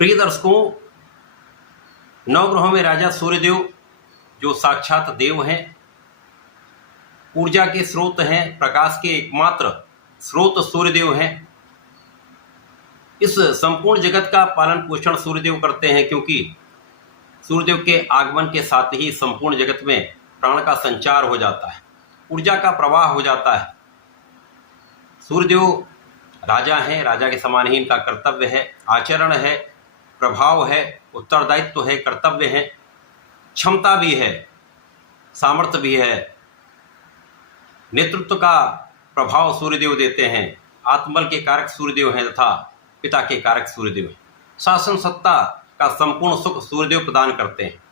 प्रिय दर्शकों, नवग्रहों में राजा सूर्यदेव जो साक्षात देव हैं, ऊर्जा के स्रोत हैं, प्रकाश के एकमात्र स्रोत सूर्यदेव हैं। इस संपूर्ण जगत का पालन पोषण सूर्यदेव करते हैं, क्योंकि सूर्यदेव के आगमन के साथ ही संपूर्ण जगत में प्राण का संचार हो जाता है, ऊर्जा का प्रवाह हो जाता है। सूर्यदेव राजा हैं, राजा के समान ही इनका कर्तव्य है, आचरण है, प्रभाव है, उत्तरदायित्व है, कर्तव्य है, क्षमता भी है, सामर्थ्य भी है। नेतृत्व का प्रभाव सूर्यदेव देते हैं। आत्मबल के कारक सूर्यदेव हैं तथा पिता के कारक सूर्यदेव हैं। शासन सत्ता का संपूर्ण सुख सूर्यदेव प्रदान करते हैं।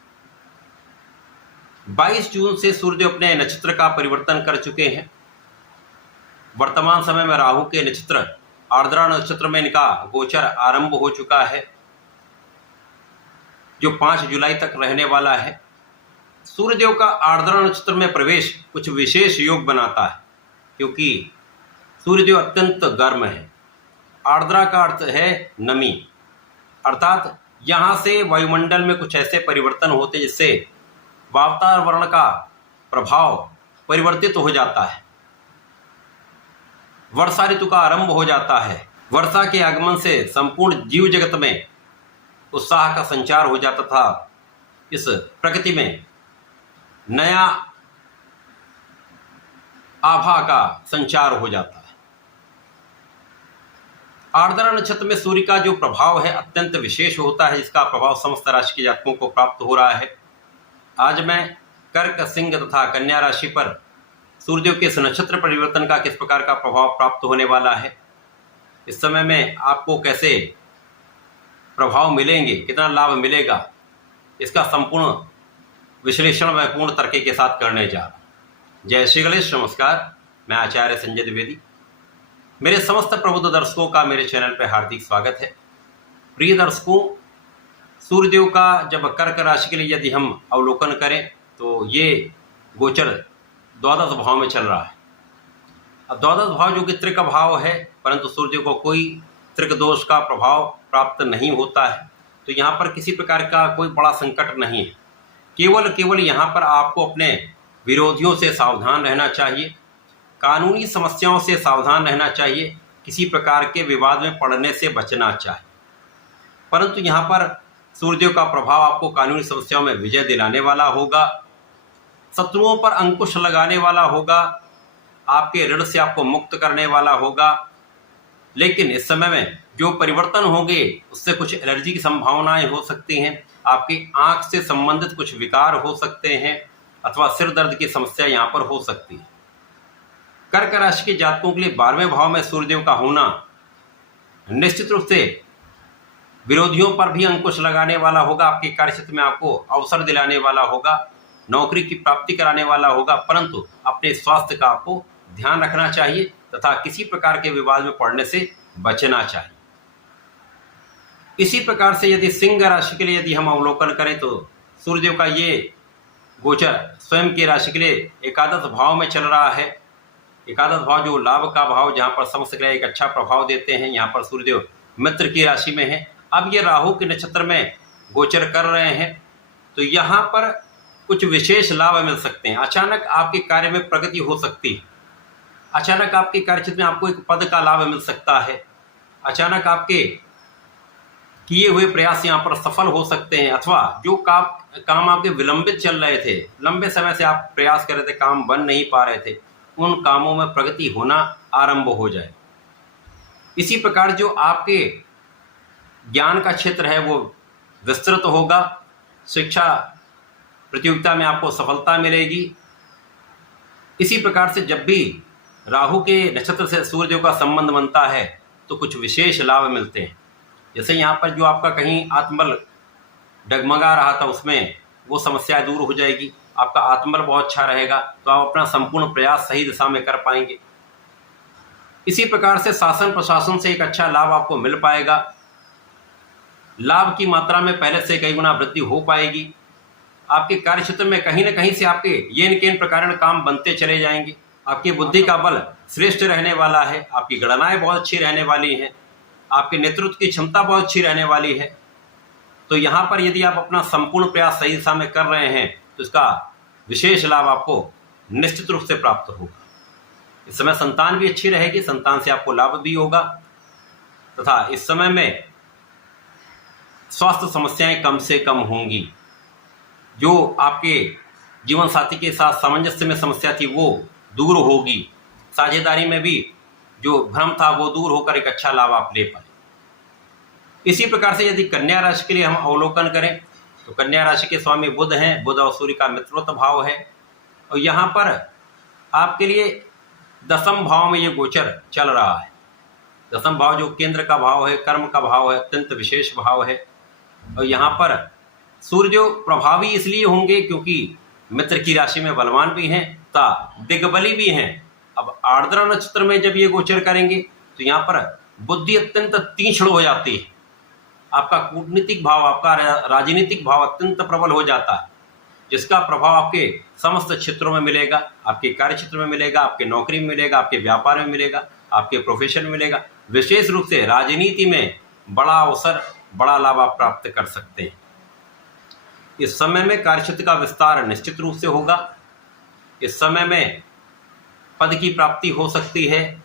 22 जून से सूर्यदेव अपने नक्षत्र का परिवर्तन कर चुके हैं। वर्तमान समय में राहु के नक्षत्र आर्द्रा नक्षत्र में इनका गोचर आरंभ हो चुका है, जो 5 जुलाई तक रहने वाला है। सूर्यदेव का आर्द्रा नक्षत्र में प्रवेश कुछ विशेष योग बनाता है, क्योंकि सूर्यदेव अत्यंत गर्म है। आर्द्रा का अर्थ है नमी, अर्थात यहाँ से वायुमंडल में कुछ ऐसे परिवर्तन होते जिससे वातावरण का प्रभाव परिवर्तित हो जाता है। वर्षा ऋतु का आरंभ हो जाता है। वर्षा के आगमन से संपूर्ण जीव जगत में उत्साह का संचार हो जाता था। इस प्रकृति में नया आभा का संचार हो जाता है। आर्द्रा नक्षत्र में सूर्य का जो प्रभाव है अत्यंत विशेष होता है, जिसका प्रभाव समस्त राशि के जातकों को प्राप्त हो रहा है। आज मैं कर्क, सिंह तथा कन्या राशि पर सूर्यदेव के इस नक्षत्र परिवर्तन का किस प्रकार का प्रभाव प्राप्त होने वाला है, इस समय में आपको कैसे प्रभाव मिलेंगे, कितना लाभ मिलेगा, इसका संपूर्ण विश्लेषण मैं पूर्ण तर्क के साथ करने जा रहा हूं। जय श्री गणेश, नमस्कार। मैं आचार्य संजय द्विवेदी। मेरे समस्त प्रबुद्ध दर्शकों का मेरे चैनल पर हार्दिक स्वागत है। प्रिय दर्शकों, सूर्यदेव का जब कर्क राशि के लिए यदि हम अवलोकन करें तो ये गोचर द्वादश भाव में चल रहा है। अब द्वादश भाव जो कि त्रिक भाव है, परंतु सूर्यदेव को कोई त्रिक दोष का प्रभाव प्राप्त नहीं होता है, तो यहाँ पर किसी प्रकार का कोई बड़ा संकट नहीं है। केवल यहाँ पर आपको अपने विरोधियों से सावधान रहना चाहिए, कानूनी समस्याओं से सावधान रहना चाहिए, किसी प्रकार के विवाद में पड़ने से बचना चाहिए। परंतु यहाँ पर सूर्यदेव का प्रभाव आपको कानूनी समस्याओं में विजय दिलाने वाला होगा, शत्रुओं पर अंकुश लगाने वाला होगा, आपके ऋण से आपको मुक्त करने वाला होगा। लेकिन इस समय में जो परिवर्तन होंगे उससे कुछ एलर्जी की संभावनाएं हो सकती हैं, आपकी आंख से संबंधित कुछ विकार हो सकते हैं, अथवा सिर दर्द की समस्या यहाँ पर हो सकती है। कर्क राशि के जातकों के लिए 12वें भाव में सूर्यदेव का होना निश्चित रूप से विरोधियों पर भी अंकुश लगाने वाला होगा, आपके कार्यक्षेत्र में आपको अवसर दिलाने वाला होगा, नौकरी की प्राप्ति कराने वाला होगा। परंतु अपने स्वास्थ्य का आपको ध्यान रखना चाहिए तथा किसी प्रकार के विवाद में पड़ने से बचना चाहिए। इसी प्रकार से यदि सिंह राशि के लिए यदि हम अवलोकन करें तो सूर्यदेव का ये गोचर स्वयं की राशि के लिए एकादश भाव में चल रहा है। एकादश भाव जो लाभ का भाव, जहाँ पर समस्त ग्रह एक अच्छा प्रभाव देते हैं, यहाँ पर सूर्यदेव मित्र की राशि में है। अब ये राहु के नक्षत्र में गोचर कर रहे हैं, तो यहाँ पर कुछ विशेष लाभ मिल सकते हैं। अचानक आपके कार्य में प्रगति हो सकती है, अचानक आपके कार्यक्षेत्र में आपको एक पद का लाभ मिल सकता है, अचानक आपके किए हुए प्रयास यहाँ पर सफल हो सकते हैं, अथवा जो काम आपके विलंबित चल रहे थे, लंबे समय से आप प्रयास कर रहे थे, काम बन नहीं पा रहे थे, उन कामों में प्रगति होना आरंभ हो जाए। इसी प्रकार जो आपके ज्ञान का क्षेत्र है वो विस्तृत होगा, शिक्षा प्रतियोगिता में आपको सफलता मिलेगी। इसी प्रकार से जब भी राहु के नक्षत्र से सूर्यदेव का संबंध बनता है तो कुछ विशेष लाभ मिलते हैं। जैसे यहाँ पर जो आपका कहीं आत्मबल डगमगा रहा था, उसमें वो समस्या दूर हो जाएगी, आपका आत्मबल बहुत अच्छा रहेगा, तो आप अपना संपूर्ण प्रयास सही दिशा में कर पाएंगे। इसी प्रकार से शासन प्रशासन से एक अच्छा लाभ आपको मिल पाएगा, लाभ की मात्रा में पहले से कई गुना वृद्धि हो पाएगी। आपके कार्यक्षेत्र में कहीं न कहीं से आपके येन केन प्रकार काम बनते चले जाएंगे। आपकी बुद्धि का बल श्रेष्ठ रहने वाला है, आपकी गणनाएं बहुत अच्छी रहने वाली हैं, आपके नेतृत्व की क्षमता बहुत अच्छी रहने वाली है। तो यहाँ पर यदि आप अपना संपूर्ण प्रयास सही दिशा में कर रहे हैं तो इसका विशेष लाभ आपको निश्चित रूप से प्राप्त होगा। इस समय संतान भी अच्छी रहेगी, संतान से आपको लाभ भी होगा तथा इस समय में स्वास्थ्य समस्याएं कम से कम होंगी। जो आपके जीवन साथी के साथ सामंजस्य में समस्या थी वो दूर होगी। साझेदारी में भी जो भ्रम था वो दूर होकर एक अच्छा लाभ आप ले पाए। इसी प्रकार से यदि कन्या राशि के लिए हम अवलोकन करें तो कन्या राशि के स्वामी बुध हैं, बुध और सूर्य का मित्रवत भाव है और यहाँ पर आपके लिए दसम भाव में ये गोचर चल रहा है। दसम भाव जो केंद्र का भाव है, कर्म का भाव है, अत्यंत विशेष भाव है और यहाँ पर सूर्य जो प्रभावी इसलिए होंगे क्योंकि मित्र की राशि में बलवान भी हैं तथा दिग्बली भी हैं। अब आर्द्रा नक्षत्र में जब ये गोचर करेंगे तो यहाँ पर बुद्धि अत्यंत तीक्ष्ण हो जाती है, आपका कूटनीतिक भाव, आपका राजनीतिक भाव अत्यंत प्रबल हो जाता है, जिसका प्रभाव आपके समस्त क्षेत्रों में मिलेगा। आपके कार्य क्षेत्र में मिलेगा, आपके नौकरी में मिलेगा, आपके व्यापार में मिलेगा, आपके प्रोफेशन में मिलेगा। विशेष रूप से राजनीति में बड़ा अवसर, बड़ा लाभ आप प्राप्त कर सकते हैं। इस समय में कार्यक्षेत्र का विस्तार निश्चित रूप से होगा। इस समय में पद की प्राप्ति हो सकती है,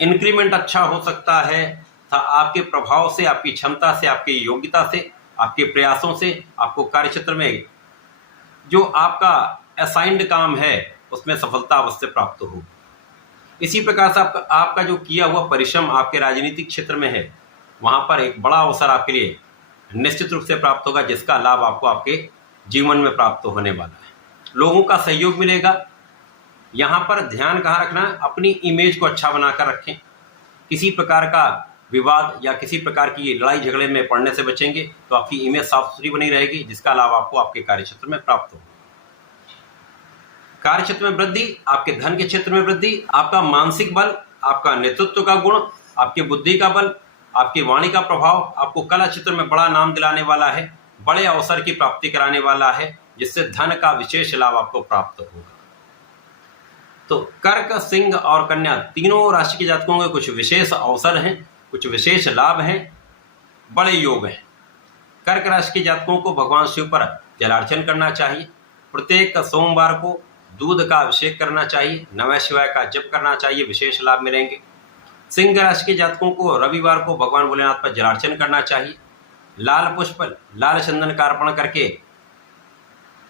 इंक्रीमेंट अच्छा हो सकता है तथा आपके प्रभाव से, आपकी क्षमता से, आपकी योग्यता से, आपके प्रयासों से आपको कार्यक्षेत्र में जो आपका असाइंड काम है उसमें सफलता अवश्य प्राप्त हो। इसी प्रकार से आपका जो किया हुआ परिश्रम आपके राजनीतिक क्षेत्र में है वहाँ पर एक बड़ा अवसर आपके लिए निश्चित रूप से प्राप्त होगा, जिसका लाभ आपको आपके जीवन में प्राप्त होने वाला है। लोगों का सहयोग मिलेगा। यहाँ पर ध्यान कहाँ रखना है, अपनी इमेज को अच्छा बनाकर रखें। किसी प्रकार का विवाद या किसी प्रकार की लड़ाई झगड़े में पड़ने से बचेंगे तो आपकी इमेज साफ सुथरी बनी रहेगी, जिसका लाभ आपको आपके कार्यक्षेत्र में प्राप्त होगा। कार्यक्षेत्र में वृद्धि, आपके धन के क्षेत्र में वृद्धि, आपका मानसिक बल, आपका नेतृत्व का गुण, आपकी बुद्धि का बल, आपकी वाणी का प्रभाव आपको कला क्षेत्र में बड़ा नाम दिलाने वाला है, बड़े अवसर की प्राप्ति कराने वाला है, जिससे धन का विशेष लाभ आपको प्राप्त होगा। तो कर्क, सिंह और कन्या तीनों राशि के जातकों के कुछ विशेष अवसर हैं, कुछ विशेष लाभ हैं, बड़े योग हैं। कर्क राशि के जातकों को भगवान शिव पर जलार्चन करना चाहिए। प्रत्येक सोमवार को दूध का अभिषेक करना चाहिए, नमः शिवाय का जप करना चाहिए, विशेष लाभ मिलेंगे। सिंह राशि के जातकों को रविवार को भगवान भोलेनाथ पर जलार्चन करना चाहिए। लाल पुष्प, लाल चंदन का अर्पण करके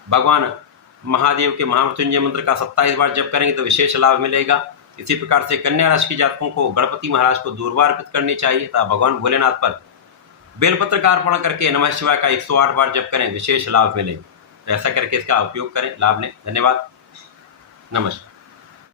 भगवान महादेव के महामृत्युंजय मंत्र का 27 बार जप करेंगे तो विशेष लाभ मिलेगा। इसी प्रकार से कन्या राशि के जातकों को गणपति महाराज को दूर्वा अर्पित करनी चाहिए तथा भगवान भोलेनाथ पर बेलपत्र का अर्पण करके नमः शिवाय का 108 बार जप करें, विशेष लाभ मिलेंगे। तो ऐसा करके इसका उपयोग करें, लाभ लें। धन्यवाद, नमस्कार।